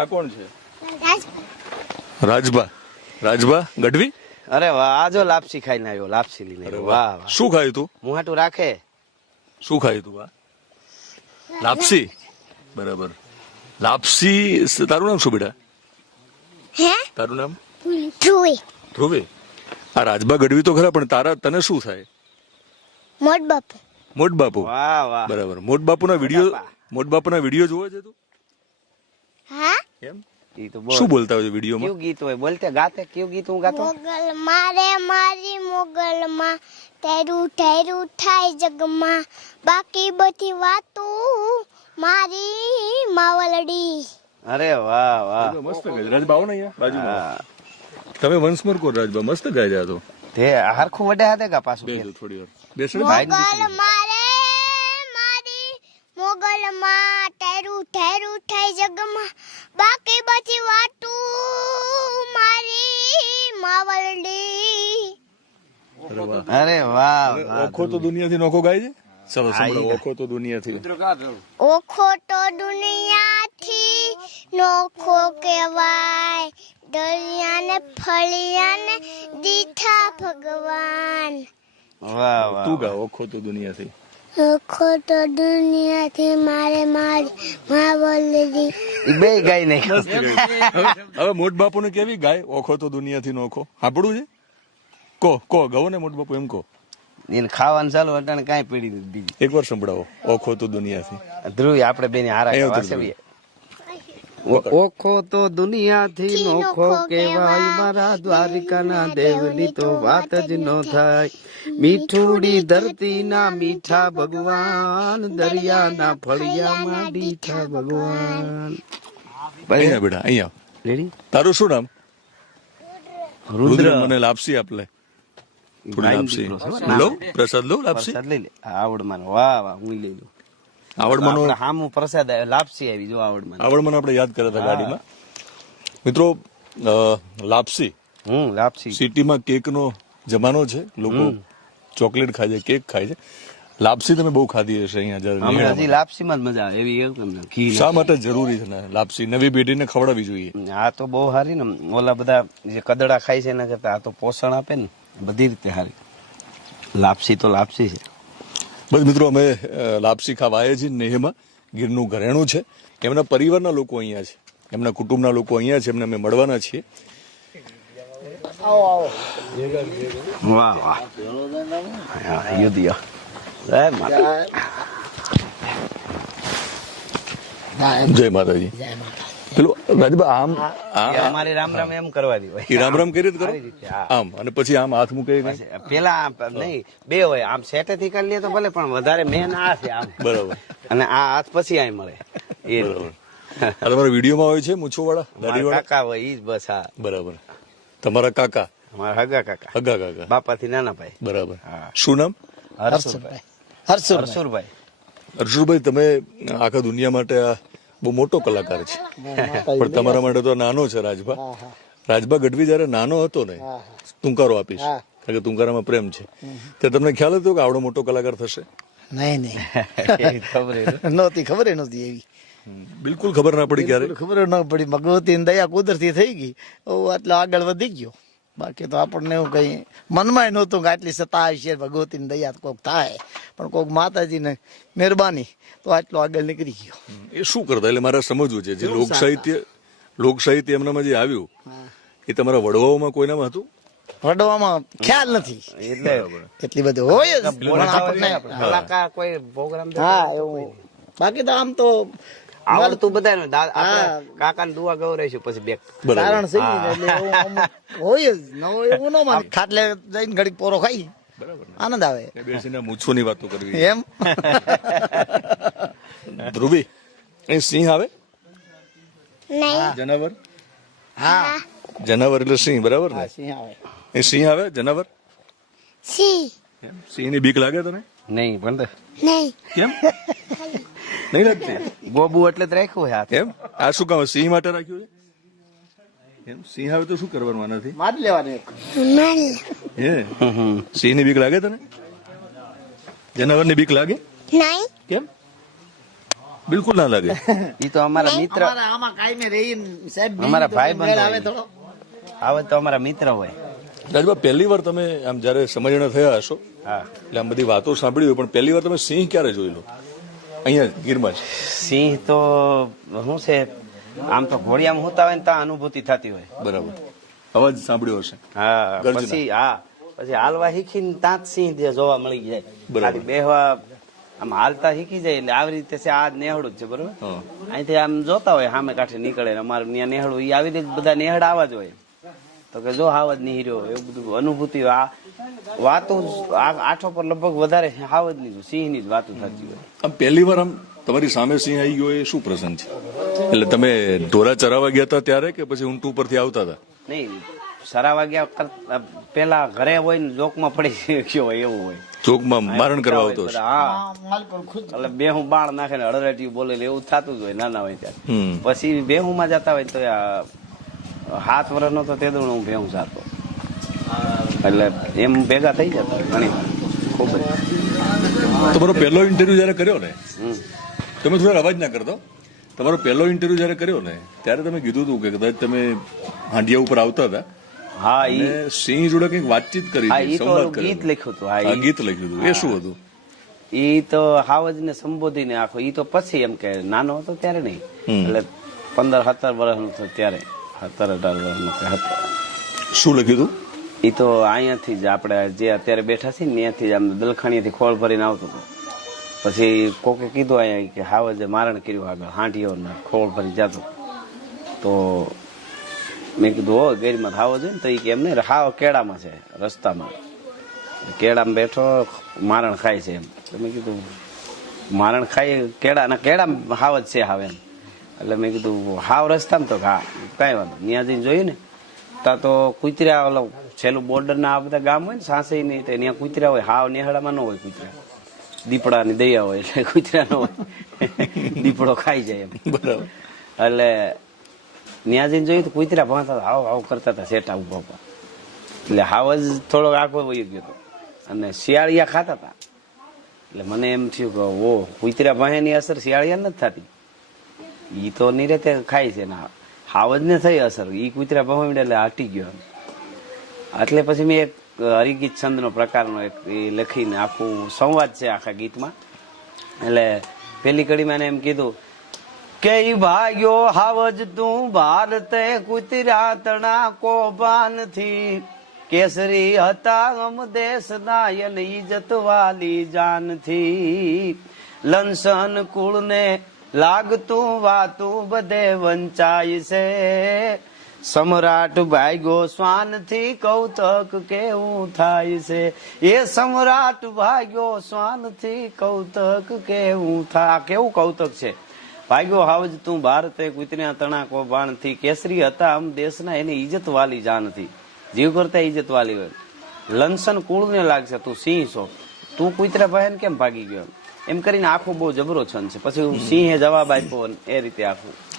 આ કોણ છે? રાજભા. રાજભા ગઢવી? અરે વાહ આ જો લાપસી ખાઈને આવ્યો લાપસી લઈને આવ્યો. વાહ વાહ શું ખાયું તું? મુહાટું રાખે? શું ખાયું તું આ લાપસી? બરાબર. લાપસી તારું નામ શું બેટા? હે? તારું નામ? ધ્રુવી. ધ્રુવી. આ રાજભા ગઢવી તો ખરા પણ તારા તને શું થાય? મોટ બાપુ મોટ બાપુ વાહ વાહ. બરાબર. મોટ બાપુના વીડિયો મોટ બાપુના વીડિયો જોવે છે તું? હા? એમ? ઈ તો બોલ. શું બોલતા હોય વિડીયોમાં? કયું ગીત હોય? બોલતે ગાતે કયું ગીત હું ગાતો? મોગલ મારે મારી મોગલમાં તેરું ઠેરું થાય જગમાં. બાકી બધી વાતો મારી માવલડી. અરે વાહ વાહ. મસ્ત ગાય રાજભા આવો ને અહીંયા બાજુમાં. તમે વંશમર કો રાજબા મસ્ત ગાય તો. તે હરખું વડે હાથે કા પાછું બેસો થોડી વાર. બેસો. મોગલ મારે મારી મોગલમાં ઠેરું ઠેરું થાય જગમાં. બાકી બધી વાતો મારી માવલડી. અરે વાહ. ઓખો તો દુનિયાથી નોખો ગાય છે? ચલો સાંભળો ઓખો તો દુનિયાથી. ઓખો તો દુનિયાથી નોખો કહેવાય. દરિયાને ફળિયાને દીઠા ભગવાન. વાહ વાહ તું ગા ઓખો તો દુનિયાથી. ઓખો દુનિયાથી મારે મારી ઈ બે ગાય નહીં. હવે મોટ બાપુ ને કેવી ગાય? ઓખો તો દુનિયાથી નોખો સાંભળવું છે? કો કો ગવો ને મોટ બાપુ એમ કહો એને ખાવાનું ચાલુ અટાણે કાંઈ પડી બીજી એક વાર સંભળાવો. ઓખો તો દુનિયાથી. ધ્રુવી આપણે બેને હારા અહીંયા ખાવા ઉતર સેવીએ. ઓખો તો દુનિયાથી નોખો કેવાય મારા દ્વારિકાના દેવની તો વાત જ ન થાય. મીઠુડી ધરતીના મીઠા ભગવાન દરિયાના ફળિયામાં મીઠા ભગવાન. અહીંયા બેટા અહીંયા. રેડી? તારું શું નામ? રુદ્ર. રુદ્ર મને લાપસી આપલે. થોડી લાપસી. લો પ્રસાદ લો લાપસી. પ્રસાદ લઈ લે. આવડ મને વાહ વાહ હું લઈ લઉં. આવડમાંનો હામું પ્રસાદ લાપસી આવી જો આવડ માનો આપણે યાદ કર્યા હતા ગાડીમાં. મિત્રો લાપસી. હમ લાપસી. સિટીમાં કેકનો જમાનો છે. લોકો ચોકલેટ ખાય છે કેક ખાય છે. લાપસી તમે બહુ ખાધી હશે અહીંયા જ્યારે હજી લાપસીમાં જ મજા આવે એવી એવું ઘી શા માટે જરૂરી છે ને લાપસી? નવી પેઢીને ખવડાવવી જોઈએ. આ તો બહુ સારી ને. ઓલા બધા જે કદડા ખાય છે એના કરતા આ તો પોષણ આપે ને. બધી રીતે સારી. લાપસી તો લાપસી છે. બસ મિત્રો અમે લાપસી ખાવા આવ્યા છીએ નેહમાં. ગીરનું ઘરેણું છે. એમના પરિવારના લોકો અહીંયા છે. એમના કુટુંબના લોકો અહીંયા છે. એમને અમે મળવાના છીએ. વાહ વાહ. જય માતા જય માતાજી. પેલું આમ? રામ રામ એમ કરવા દી રામ રામ કરી કરો? રીતે, આમ અને પછી આમ હાથ મૂકે? પેલા નહીં બે હોય આમ સેટે થી કરી લે તો ભલે પણ વધારે મેન આ છે આમ. બરાબર. અને આ હાથ પછી આય મળે. એ તમારા વિડીયોમાં હોય છે મૂછો વાળા કાકા હોય ઈ જ બસ હા બરાબર. તમારા કાકા? અમારા હગા કાકા. હગા કાકા. બાપાથી નાના ભાઈ. બરાબર. હા. શું નામ? હર્ષુરભાઈ હર્ષુરભાઈ હર્ષુભાઈ તમે આખા દુનિયા માટે આ બહુ મોટો કલાકાર છે. પણ તમારા માટે તો નાનો છે રાજભા. રાજભા ગઢવી જયારે નાનો હતો ને તુંકારો આપીશ. કારણ કે તુંકારામાં પ્રેમ છે. તે તમને ખ્યાલ હતો કે આવડો મોટો કલાકાર થશે? નહીં નહીં. નહોતી ખબર નહોતી એવી. બિલકુલ ખબર ના પડી ક્યારે. ખબર ન પડી. ભગવતી દયા કુદરતી થઈ ગઈ. ઓ આટલો આગળ વધી ગયો. બાકી તો આપણને એવું કઈ મનમાં નહોતું કે આટલી સત્તા આવશે ભગવતીની દયા કોક થાય. પણ કોક માતાજીને મહેરબાની તો આટલો આગળ નીકળી ગયો. એ શું કરતા? એટલે મારે સમજવું છે જે લોક સાહિત્ય લોક સાહિત્ય એમનામાં જે આવ્યું એ તમારા વડવાઓમાં કોઈનામાં હતું? વડવામાં ખ્યાલ નથી. એટલે. એટલી બધી હોય જ પણ આપણને કોઈ પ્રોગ્રામ હા એવું. બાકી તો આમ તો આવડતું બધાને આપણે કાકાને દુઆ ગૌરાઈશું પછી બેક કારણ છે ને હોય જ ન એવું ન માને. ખાટલે જઈને ઘડીક પોરો ખાઈ. આનંદ આવે. બેસીને મૂછું મૂછોની વાતો કરવી. એમ? ધ્રુવી એ સિંહ આવે? નહીં. જનાવર? હા. જનાવર એટલે સિંહ બરાબર ને? સિંહ આવે. એ સિંહ આવે? જનાવર? સિંહ. સિંહની બીક લાગે તને? નહીં પણ નહીં. કેમ? નહીં લાગતી ગોબુ એટલે જ રાખ્યું હોય હાથ. એમ? આ શું કામ સિંહ માટે રાખ્યું છે? એમ? સિંહ આવે તો શું કરવાનું આનાથી? માર લેવાની હે? સિંહની બીક લાગે તને? જનાવરની બીક લાગે? નહીં. કેમ? બિલકુલ ના લાગે. એ તો અમારા મિત્ર અમારે ભાઈ ભાઈબંધો આવે હોય. થોડો. આવે તો અમારા મિત્ર હોય. રાજભા પહેલી વાર તમે આમ જયારે સમજણા થયા હશો હા. એટલે આમ બધી વાતો સાંભળી હોય પણ પહેલી વાર તમે સિંહ ક્યારે જોઈ લો અહીંયા ગીરમાં સિંહ તો શું છે આમ તો ઘોડિયામાં હોતા હોય ને ત્યાં અનુભૂતિ થતી હોય. બરાબર. અવાજ સાંભળ્યો હશે. હા પછી હા પછી હાલવા શીખીને ત્યાં જ સિંહ જોવા મળી જાય. બરાબર. બેહવા આમ હાલતા શીખી જાય એટલે આવી રીતે છે આ નેહળું જ છે બરોબર? અહીંથી આમ જોતા હોય સામે કાંઠે નીકળે અમારે ત્યાં નેહળું એ આવી રીતે બધા નેહળ આવા જ હોય. તો કે જો હાવ જ નહીં રહ્યો એવું બધું અનુભૂતિ આ વાતો જ- આઠો પર લગભગ વધારે હાવજની સિંહની જ વાતો થતી હોય. આમ પહેલી વાર આમ તમારી સામે સિંહ આવી ગયો એ શું પ્રસંગ છે? એટલે તમે ઢોરા ચરાવા ગયા હતા ત્યારે કે પછી ઊંટ ઉપરથી આવતા હતા? નહીં સરા વાગ્યા પેલા ઘરે હોય ને જોકમાં પડી ગયો હોય એવું હોય. ચોકમાં મારણ કરવા આવતો એટલે બે હા. બાળ માલકોર ખુદ એટલે નાખે ને હળરેટી બોલે એવું થતું જ હોય નાના હોય ત્યારે. પછી બે હું માં જતા હોય તો હાથ વર્ષનો તો તે દોડ હું ભેહું જાતો. એટલે એમ ભેગા થઈ જતા ઘણી ખૂબ તમારો પહેલો ઇન્ટરવ્યુ જયારે કર્યો ને. તમે થોડા અવાજ ના કરતો. તમારો પહેલો ઇન્ટરવ્યુ જયારે કર્યો ને ત્યારે તમે કીધું હતું કે કદાચ તમે હાંડિયા ઉપર આવતા હતા. હા એ સિંહ જોડે કંઈક વાતચીત કરી સંવાદ ગીત. લખ્યું હતું હા ગીત લખ્યું હતું. એ શું હતું? એ તો હાવજ ને સંબોધીને આખો એ તો પછી એમ કે નાનો હતો ત્યારે નહીં. એટલે પંદર સત્તર વર્ષનો હતો ત્યારે. અઢાર વર્ષનો કે શું લખ્યું હતું એ તો અહીંયાથી જ આપણે જે અત્યારે બેઠા છીએ ને ત્યાંથી જ આમ દલખાણીયાથી ખોળ ભરીને આવતો હતો. પછી કોકે કીધું અહીંયા કે હાવજે મારણ કર્યું આગળ હાંટીઓ ને ખોળ ભરી જતો. તો મેં કીધું હો ગેરીમાં હાવ જોઈએ ને તો એ કે એમ નહીં હાવ કેળામાં છે રસ્તામાં. કેળામાં બેઠો મારણ ખાય છે એમ. તો મેં કીધું મારણ ખાય કેળા ના કેળામાં હાવ જ છે હાવ એમ. એટલે મેં કીધું હાવ રસ્તામાં તો હા કાંઈ વાંધો ત્યાં જઈને જોયું ને. તા તો કુતરા ઓલો છેલ્લું બોર્ડર ના આ બધા ગામ હોય ને સાસઈ ની તો ત્યાં કુતરા હોય. હાવ નેહડામાં ન હોય કુતરા. દીપડાની દયા હોય એટલે કુતરા ન હોય. દીપડો ખાઈ જાય એમ. બરાબર. એટલે ત્યાં જઈને જોયું તો કુતરા ભાંતા હાવ આવ કરતા હતા શેઠા ઊભા ઊભા એટલે હાવ જ થોડોક આખો વહી ગયો હતો અને શિયાળિયા ખાતા હતા. એટલે મને એમ થયું કે ઓ કુતરા ભાંયાની અસર શિયાળિયા નથી થતી. ઈ તો નિરેતે ખાય છે ને હાવજ ને થઈ અસર. ઈ કુતરા ભાંડે એટલે હટી ગયો. એટલે પછી મેં એક હરિગીત છંદનો પ્રકારનો એક એ લખીને આખું સંવાદ છે આખા ગીતમાં. એટલે પેલી કડીમાં એમ કીધું કે ભાગ્યો હાવજ તું ભારતે કુતરા તણા કોબાનથી કેસરી હતા અમ દેશ નાયન ઈજત વાલી જાનથી લંસન કુળ ને લાગતું વાતું બધે વંચાય છે. સમ્રાટ ભાગ્યો શ્વાનથી કૌતક કેવું થાય છે? એ સમ્રાટ ભાગ્યો શ્વાનથી કૌતક કેવું થાય કેવું કૌતક છે? ભાગ્યો હાવજ તું ભારતે કુતર્યા તણાકો કોબાણથી કેસરી હતા આમ દેશના, એની ઇજ્જત વાલી જાનથી જીવ કરતા ઇજ્જત વાલી હોય. લંસન કુળને લાગશે, તું સિંહ છો. તું કુતરા ભાઈ કેમ ભાગી ગયો? એમ કરીને આખું બહુ જબરો છંદ છે. પછી સિંહે જવાબ આપ્યો એ રીતે આખું.